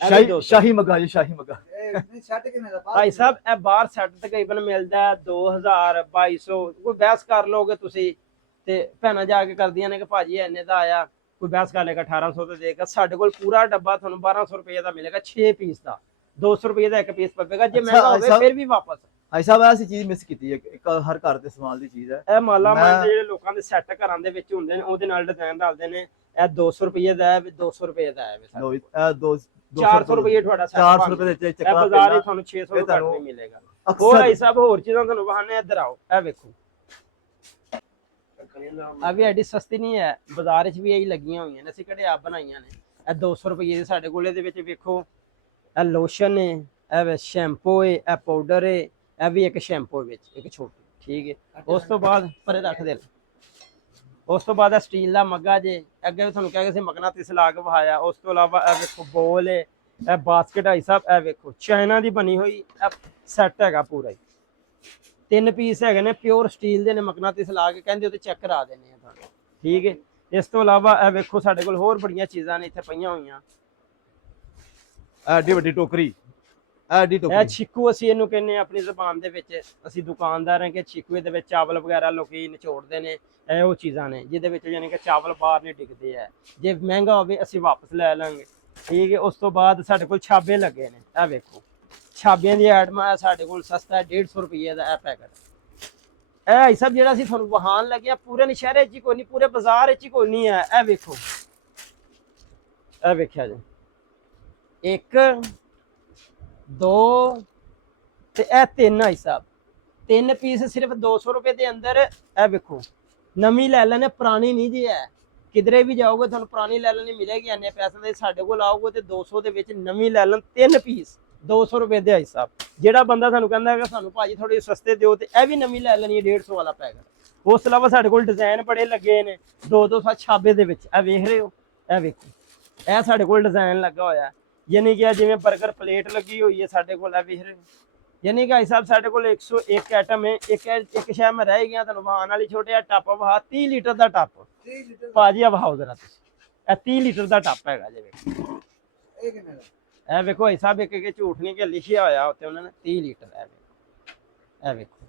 ਸ਼ਾਹੀ ਸ਼ਾਹੀ ਮੱਗਾ ਜੀ, ਸ਼ਾਹੀ ਮੱਗਾ। ਇਹ ਨਹੀਂ ਸੈੱਟ ਕਿੰਨੇ ਦਾ ਭਾਈ ਸਾਹਿਬ, ਇਹ ਬਾਹਰ ਸੈੱਟ ਤਕਰੀਬਨ ਮਿਲਦਾ 2000 2200। ਕੋਈ ਬਹਿਸ ਕਰ ਲੋਗੇ ਤੁਸੀਂ ਤੇ ਭੈਣਾਂ ਜਾ ਕੇ ਕਰਦੀਆਂ ਨੇ ਕਿ ਭਾਜੀ ਇੰਨੇ ਦਾ ਆਇਆ, ਕੋਈ ਬਹਿਸ ਕਰ ਲੇਗਾ 1800 ਤੇ ਦੇਗਾ। ਸਾਡੇ ਕੋਲ ਪੂਰਾ ਡੱਬਾ ਤੁਹਾਨੂੰ 1200 ਰੁਪਏ ਦਾ ਮਿਲੇਗਾ, 6 ਪੀਸ ਦਾ 200 ਰੁਪਏ ਦਾ ਇੱਕ ਪੀਸ ਪਵੇਗਾ। ਜੇ ਮਹਿੰਗਾ ਹੋਵੇ ਫਿਰ ਵੀ ਵਾਪਸ। ਭਾਈ ਸਾਹਿਬ, ਐਸੀ ਚੀਜ਼ ਮਿਸ ਕੀਤੀ ਹੈ, ਇੱਕ ਹਰ ਘਰ ਦੇ ਇਸਤੇਮਾਲ ਦੀ ਚੀਜ਼ ਹੈ। ਇਹ ਮਾਲਾ ਮਾਲ ਦੇ ਜਿਹੜੇ ਲੋਕਾਂ ਦੇ ਸੈੱਟ ਘਰਾਂ ਦੇ ਵਿੱਚ ਹੁੰਦੇ ਨੇ, ਉਹਦੇ ਨਾਲ ਡਿਜ਼ਾਈਨ ਡਾਲਦੇ ਨੇ। ਇਹ 200 ਰੁਪਏ ਦਾ ਹੈ, 200 ਰੁਪਏ ਦਾ ਹੈ। ਲੋ ਇਹ 400 ਰੁਪਏ ਤੁਹਾਡਾ ਸੈੱਟ। 400 ਰੁਪਏ ਦੇ ਇਹ ਬਾਜ਼ਾਰ ਹੀ ਤੁਹਾਨੂੰ 600 ਰੁਪਏ ਨਹੀਂ ਮਿਲੇਗਾ। ਹੋਰ ਭਾਈ ਸਾਹਿਬ, ਹੋਰ ਚੀਜ਼ਾਂ ਤੁਹਾਨੂੰ ਬਹਾਨੇ ਇੱਧਰ ਆਓ। ਇਹ ਵੇਖੋ, ਆ ਵੀ ਐਡੀ ਸਸਤੀ ਨਹੀਂ ਹੈ, ਬਾਜ਼ਾਰ 'ਚ ਵੀ ਇਹੀ ਲੱਗੀਆਂ ਹੋਈਆਂ ਨੇ, ਅਸੀਂ ਕਿਹੜੇ ਆਪ ਬਣਾਈਆਂ ਨੇ। ਇਹ 200 ਰੁਪਏ ਦੇ ਸਾਡੇ ਕੋਲ। ਇਹਦੇ ਵਿੱਚ ਵੇਖੋ, ਇਹ ਲੋਸ਼ਨ ਹੈ, ਇਹ ਸ਼ੈਂਪੂ ਹੈ, ਇਹ ਪਾਊਡਰ ਹੈ, ਇਹ ਵੀ ਇੱਕ ਸ਼ੈਂਪੂ ਵਿੱਚ ਇੱਕ ਛੋਟੀ, ਠੀਕ ਹੈ। ਉਸ ਤੋਂ ਬਾਅਦ ਪਰੇ ਰੱਖ ਦੇ। ਉਸ ਤੋਂ ਬਾਅਦ ਸਟੀਲ ਦਾ ਮੱਗਾ ਜੇ, ਅੱਗੇ ਵੀ ਤੁਹਾਨੂੰ ਕਹਿ ਗਏ ਸੀ ਮਗਨਾਤੀਸ ਲਾ ਕੇ ਵਹਾਇਆ। ਉਸ ਤੋਂ ਇਲਾਵਾ ਇਹ ਵੇਖੋ ਬੋਲ ਹੈ, ਇਹ ਬਾਸਕਟ ਹੈ ਸਾਹਿਬ। ਇਹ ਵੇਖੋ ਚਾਈਨਾ ਦੀ ਬਣੀ ਹੋਈ ਸੈੱਟ ਹੈਗਾ ਪੂਰਾ ਹੀ। 3 ਪੀਸ ਹੈਗੇ ਨੇ, ਪਿਓਰ ਸਟੀਲ ਦੇ ਨੇ, ਮਗਨਾਤੀਸ ਲਾ ਕੇ ਕਹਿੰਦੇ ਉਹਦੇ ਚੈੱਕ ਕਰਾ ਦੇਣੇ ਆ ਤੁਹਾਨੂੰ, ਠੀਕ ਹੈ। ਇਸ ਤੋਂ ਇਲਾਵਾ ਇਹ ਵੇਖੋ ਸਾਡੇ ਕੋਲ ਹੋਰ ਬੜੀਆਂ ਚੀਜ਼ਾਂ ਨੇ ਇੱਥੇ ਪਈਆਂ ਹੋਈਆਂ। ਐਡੀ ਵੱਡੀ ਟੋਕਰੀ, ਐਡੀ ਇਹ ਟੋਕਰੀ ਛਿੱਕੂ ਅਸੀਂ ਇਹਨੂੰ ਕਹਿੰਦੇ ਹਾਂ ਆਪਣੀ ਜ਼ੁਬਾਨ ਦੇ ਵਿੱਚ, ਅਸੀਂ ਦੁਕਾਨਦਾਰ ਹਾਂ ਕਿ ਛਿੱਕੂ ਦੇ ਵਿੱਚ ਚਾਵਲ ਵਗੈਰਾ ਲੋਕੀ ਨਿਚੋੜਦੇ ਨੇ, ਇਹ ਉਹ ਚੀਜ਼ਾਂ ਨੇ ਜਿਹਦੇ ਵਿੱਚ ਯਾਨੀ ਕਿ ਚਾਵਲ ਬਾਹਰ ਨਹੀਂ ਟਿਕਦੇ ਆ, ਜੇ ਮਹਿੰਗਾ ਹੋਵੇ ਅਸੀਂ ਵਾਪਸ ਲੈ ਲਾਂਗੇ, ਠੀਕ ਹੈ। ਉਸ ਤੋਂ ਬਾਅਦ ਸਾਡੇ ਕੋਲ ਛਾਬੇ ਲੱਗੇ ਨੇ, ਇਹ ਵੇਖੋ ਛਾਬਿਆਂ ਦੀ ਆਈਟਮਾਂ ਸਾਡੇ ਕੋਲ ਸਸਤਾ ਹੈ 150 ਰੁਪਏ ਦਾ ਇਹ ਪੈਕਟ। ਇਹ ਸਭ ਜਿਹੜਾ ਅਸੀਂ ਤੁਹਾਨੂੰ ਵਹਾਨ ਲੱਗਿਆ ਪੂਰੇ ਨਸ਼ਹਿਰੇ 'ਚ ਹੀ ਕੋਈ ਨਹੀਂ, ਪੂਰੇ ਬਾਜ਼ਾਰ 'ਚ ਹੀ ਕੋਈ ਨਹੀਂ ਹੈ। ਇਹ ਵੇਖੋ, ਇਹ ਵੇਖਿਆ ਜੀ 1 2 ਤੇ ਇਹ 3 ਆਈ ਸਾਹਿਬ, 3 ਪੀਸ ਸਿਰਫ 200 ਰੁਪਏ ਦੇ ਅੰਦਰ। ਇਹ ਵੇਖੋ ਨਵੀਂ ਲੈ ਲੈਣੇ, ਪੁਰਾਣੀ ਨਹੀਂ ਜੀ ਹੈ। ਕਿਧਰੇ ਵੀ ਜਾਓਗੇ ਤੁਹਾਨੂੰ ਪੁਰਾਣੀ ਲੈ ਲੈਣੀ ਮਿਲੇਗੀ ਇੰਨੇ ਪੈਸੇ ਦੇ, ਸਾਡੇ ਕੋਲ ਆਓਗੇ ਤੇ 200 ਦੇ ਵਿੱਚ ਨਵੀਂ ਲੈ ਲੈਣ 3 ਪੀਸ 200 ਰੁਪਏ ਦੇ ਆਈ ਸਾਹਿਬ। ਜਿਹੜਾ ਬੰਦਾ ਸਾਨੂੰ ਕਹਿੰਦਾ ਹੈ ਕਿ ਸਾਨੂੰ ਭਾਜੀ ਥੋੜੇ ਸਸਤੇ ਦਿਓ, ਤੇ ਇਹ ਵੀ ਨਵੀਂ ਲੈ ਲੈਣੀ ਹੈ 150 ਵਾਲਾ ਪੈਕਟ। ਉਸ ਤੋਂ ਇਲਾਵਾ ਸਾਡੇ ਕੋਲ ਡਿਜ਼ਾਈਨ ਬੜੇ ਲੱਗੇ ਨੇ 200 ਛਾਬੇ ਦੇ ਵਿੱਚ, ਇਹ ਵੇਖ ਰਹੇ ਹੋ, ਇਹ ਵੇਖੋ ਇਹ ਸਾਡੇ ਕੋਲ ਡਿਜ਼ਾਈਨ ਲੱਗਾ ਹੋਇਆ, ਯਾਨੀ ਕਿ ਜਿਵੇਂ 버ਗਰ ਪਲੇਟ ਲੱਗੀ ਹੋਈ ਹੈ ਸਾਡੇ ਕੋਲ, ਇਹ ਵੇਖ ਰਹੇ ਹੋ। ਯਾਨੀ ਕਿ ਸਾਹਿਬ ਸਾਡੇ ਕੋਲ 101 ਆਈਟਮ ਹੈ। ਇੱਕ ਸ਼ਾਇਦ ਮੈਂ ਰਹਿ ਗਿਆ ਤੁਹਾਨੂੰ ਵਹਾਨ ਵਾਲੀ, ਛੋਟੇ ਜਿਹਾ ਟੱਪ ਵਹਾ 30 ਲੀਟਰ ਦਾ ਟੱਪ 30 ਲੀਟਰ ਭਾਜੀ ਆ ਵਹਾਓ ਜ਼ਰਾ ਤੁਸੀਂ, ਇਹ 30 ਲੀਟਰ ਦਾ ਟੱਪ ਹੈਗਾ ਜੀ ਵੇਖੋ। ਇਹ ਕਿੰਨੇ ਦਾ? ਇਹ ਵੇਖੋ ਭਾਈ ਸਾਹਿਬ ਇੱਕ ਝੂਠ ਨਹੀਂ ਕਿ ਲਿਖਿਆ ਹੋਇਆ ਉੱਤੇ ਉਹਨਾਂ ਨੇ 30 ਲੀਟਰ। ਇਹ ਵੇਖੋ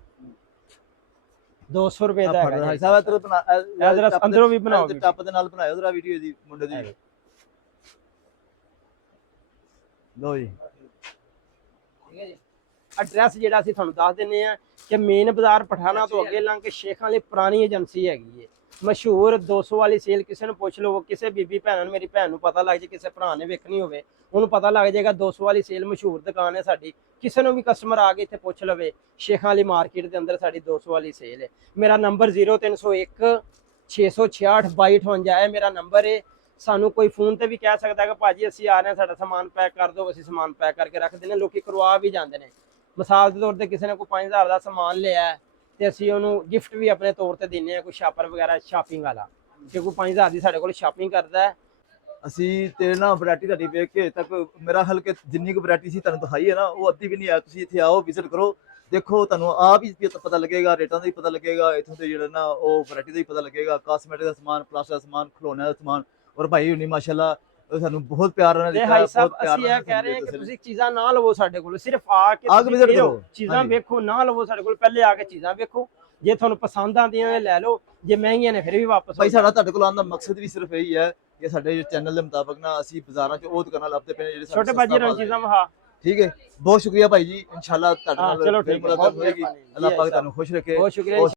200 ਰੁਪਏ ਦਾ ਹੈਗਾ ਜੀ। ਸਾਹਿਬ ਤੇਰੇ ਬਣਾ ਇਹ ਜ਼ਰਾ ਅੰਦਰੋਂ ਵੀ ਬਣਾਓ ਵੀਡੀਓ। ਟੱਪ ਦੇ ਨਾਲ ਬਣਾਇਓ ਜ਼ਰਾ ਵੀਡੀਓ ਦੀ ਮੁੰਡੇ ਦੀ। ਲੋ ਜੀ ਠੀਕ ਹੈ ਜੀ। ਐਡਰੈਸ ਜਿਹੜਾ ਅਸੀਂ ਤੁਹਾਨੂੰ ਦੱਸ ਦਿੰਨੇ ਆ ਕਿ ਮੇਨ ਬਾਜ਼ਾਰ ਪਠਾਣਾ ਤੋਂ ਅੱਗੇ ਲੰਘ ਕੇ ਸ਼ੇਖਾਂ ਵਾਲੀ ਪੁਰਾਣੀ ਏਜੰਸੀ ਹੈਗੀ ਹੈ, ਮਸ਼ਹੂਰ 200 ਵਾਲੀ ਸੇਲ। ਕਿਸੇ ਨੂੰ ਪੁੱਛ ਲਓ, ਕਿਸੇ ਬੀਬੀ ਭੈਣ ਨੂੰ, ਮੇਰੀ ਭੈਣ ਨੂੰ ਪਤਾ ਲੱਗ ਜੇ, ਕਿਸੇ ਭਰਾ ਨੇ ਵੇਖਣੀ ਹੋਵੇ ਉਹਨੂੰ ਪਤਾ ਲੱਗ ਜਾਏਗਾ 200 ਵਾਲੀ ਸੇਲ ਮਸ਼ਹੂਰ ਦੁਕਾਨ ਹੈ ਸਾਡੀ। ਕਿਸੇ ਨੂੰ ਵੀ ਕਸਟਮਰ ਆ ਕੇ ਇੱਥੇ ਪੁੱਛ ਲਵੇ, ਸ਼ੇਖਾਂ ਵਾਲੀ ਮਾਰਕੀਟ ਦੇ ਅੰਦਰ ਸਾਡੀ 200 ਵਾਲੀ ਸੇਲ ਹੈ। ਮੇਰਾ ਨੰਬਰ 0301 666 2258 ਹੈ ਮੇਰਾ ਨੰਬਰ ਹੈ। ਸਾਨੂੰ ਕੋਈ ਫੋਨ ਤੇ ਵੀ ਕਹਿ ਸਕਦਾ ਕਿ ਭਾਜੀ ਅਸੀਂ ਆ ਰਹੇ ਹਾਂ, ਸਾਡਾ ਸਮਾਨ ਪੈਕ ਕਰ ਦਿਓ, ਅਸੀਂ ਸਮਾਨ ਪੈਕ ਕਰਕੇ ਰੱਖ ਦਿੰਦੇ। ਲੋਕੀ ਕਰਵਾ ਵੀ ਜਾਂਦੇ ਨੇ। ਮਿਸਾਲ ਦੇ ਤੌਰ ਤੇ ਕਿਸੇ ਨੇ ਕੋਈ 5000 ਦਾ ਸਮਾਨ ਲਿਆ ਤੇ ਅਸੀਂ ਉਹਨੂੰ ਗਿਫਟ ਵੀ ਆਪਣੇ ਤੌਰ ਤੇ ਦਿੰਨੇ ਆ, ਕੋਈ ਸ਼ਾਪਰ ਵਗੈਰਾ ਸ਼ਾਪਿੰਗ ਵਾਲਾ, ਜੇ ਕੋਈ 5000 ਦੀ ਸਾਡੇ ਕੋਲ ਸ਼ਾਪਿੰਗ ਕਰਦਾ ਹੈ। ਅਸੀਂ ਤੇ ਨਾ ਵੈਰਾਈਟੀ ਤੁਹਾਡੀ ਵੇਖ ਕੇ ਤੱਕ ਮੇਰਾ ਹੱਲ ਕਿ ਜਿੰਨੀ ਕੁ ਵੈਰਾਈਟੀ ਸੀ ਤੁਹਾਨੂੰ ਦਿਖਾਈ ਹੈ ਨਾ, ਉਹ ਅੱਧੀ ਵੀ ਨਹੀਂ ਆਇਆ। ਤੁਸੀਂ ਇੱਥੇ ਆਓ, ਵਿਜ਼ਿਟ ਕਰੋ, ਦੇਖੋ, ਤੁਹਾਨੂੰ ਆਪ ਹੀ ਪਤਾ ਲੱਗੇਗਾ, ਰੇਟਾਂ ਦਾ ਹੀ ਪਤਾ ਲੱਗੇਗਾ, ਇੱਥੋਂ ਦੇ ਜਿਹੜਾ ਨਾ ਉਹ ਵੈਰਾਈਟੀ ਦਾ ਹੀ ਪਤਾ ਲੱਗੇਗਾ। ਕਾਸਮੈਟਿਕ ਦਾ ਸਮਾਨ, ਪਲਾਸਟਿਕ ਦਾ ਸਮਾਨ, ਖਿਡੌਣਿਆਂ ਦਾ ਸਮਾਨ, ਔਰ ਭਾਈ ਹੁਣੀ ਮਾਸ਼ਾਅੱਲਾ ਸਾਨੂੰ ਬਹੁਤ ਪਿਆਰ ਨਾਲ ਤੇ ਭਾਈ ਸਾਹਿਬ ਅਸੀਂ ਇਹ ਕਹਿ ਰਹੇ ਹਾਂ ਕਿ ਤੁਸੀਂ ਚੀਜ਼ਾਂ ਨਾ ਲਵੋ ਸਾਡੇ ਕੋਲ, ਸਿਰਫ ਆ ਕੇ ਵਿਜ਼ਿਟ ਕਰੋ, ਚੀਜ਼ਾਂ ਵੇਖੋ, ਨਾ ਲਵੋ ਸਾਡੇ ਕੋਲ, ਪਹਿਲੇ ਆ ਕੇ ਚੀਜ਼ਾਂ ਵੇਖੋ। ਜੇ ਤੁਹਾਨੂੰ ਪਸੰਦ ਆਉਂਦੀਆਂ ਨੇ ਲੈ ਲਓ, ਜੇ ਮਹਿੰਗੀਆਂ ਨੇ ਫਿਰ ਵੀ ਵਾਪਸ। ਭਾਈ ਸਾਡਾ ਤੁਹਾਡੇ ਕੋਲ ਆਉਣ ਦਾ ਮਕਸਦ ਵੀ ਸਿਰਫ ਇਹੀ ਹੈ ਕਿ ਸਾਡੇ ਚੈਨਲ ਦੇ ਮੁਤਾਬਕ ਨਾ ਅਸੀਂ ਬਾਜ਼ਾਰਾਂ 'ਚ ਉਹ ਦੁਕਾਨਾਂ ਲੱਭਦੇ ਪਏ ਜਿਹੜੇ ਛੋਟੇ ਭਾਜੀ ਰਾਂ ਚੀਜ਼ਾਂ ਵਹਾ। ਠੀਕ ਹੈ, ਬਹੁਤ ਸ਼ੁਕਰੀਆ ਭਾਈ ਜੀ। ਇਨਸ਼ਾਅੱਲਾ ਤੁਹਾਡੇ ਨਾਲ ਚਲੋ ਫਿਰ ਠੀਕ ਹੈ, ਮੁਲਾਕਾਤ ਹੋਏਗੀ। ਅੱਲਾਹ ਪਾਕ ਤੁਹਾਨੂੰ ਖੁਸ਼ ਰੱਖੇ। ਬਹੁਤ ਸ਼ੁਕਰੀਆ।